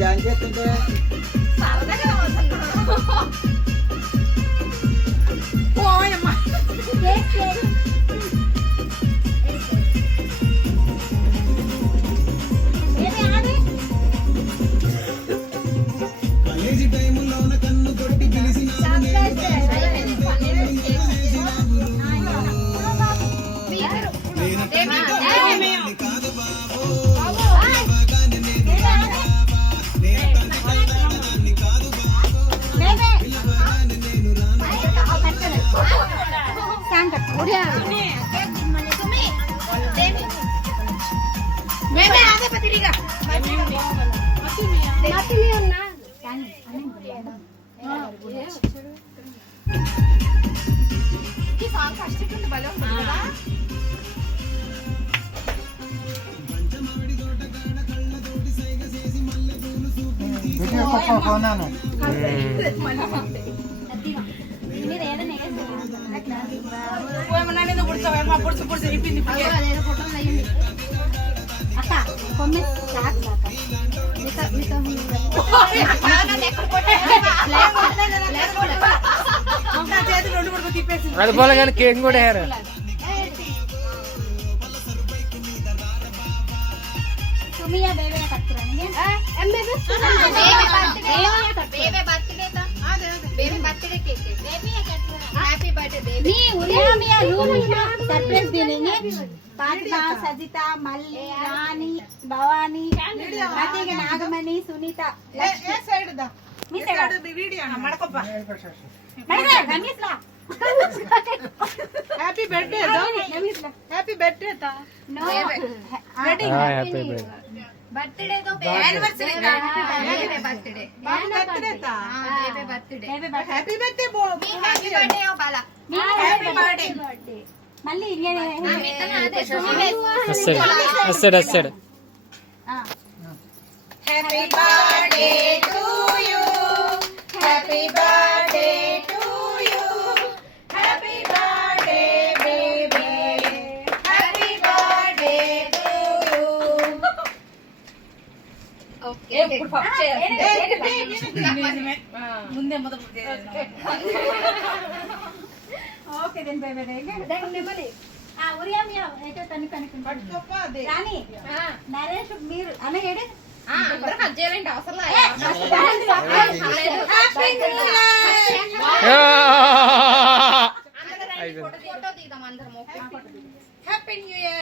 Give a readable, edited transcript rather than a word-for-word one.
Dance చేస్తుంటే అది పోలే కానీ కేక్ కూడా వేయరు. Sajitha, Malli, Rani, Bhavani, Nagamani, Sunitha, happy birthday happy birthday birthday तो एनिवर्सरी बर्थडे हैप्पी बर्थडे बोल happy birthday oh Bala happy birthday మళ్ళీ ఇరియనే అస్సడ్ అస్సడ్ happy birthday to you happy birthday to you happy birthday baby happy birthday to you okay ఇప్పుడు పప్ చేయాలి ముందే మొదలు ఓకే దెన్ బేబీ దెన్ నెమలి ఉరియా మియా ఏటో తని పట్టుకోపా అదే రాని నరేష్ మీరు అన్న ఏడే అందరూ కట్ చేయాలంటే అవసరం లేదు. ఫోటో తీద్దాం అందరం హ్యాపీ న్యూ ఇయర్.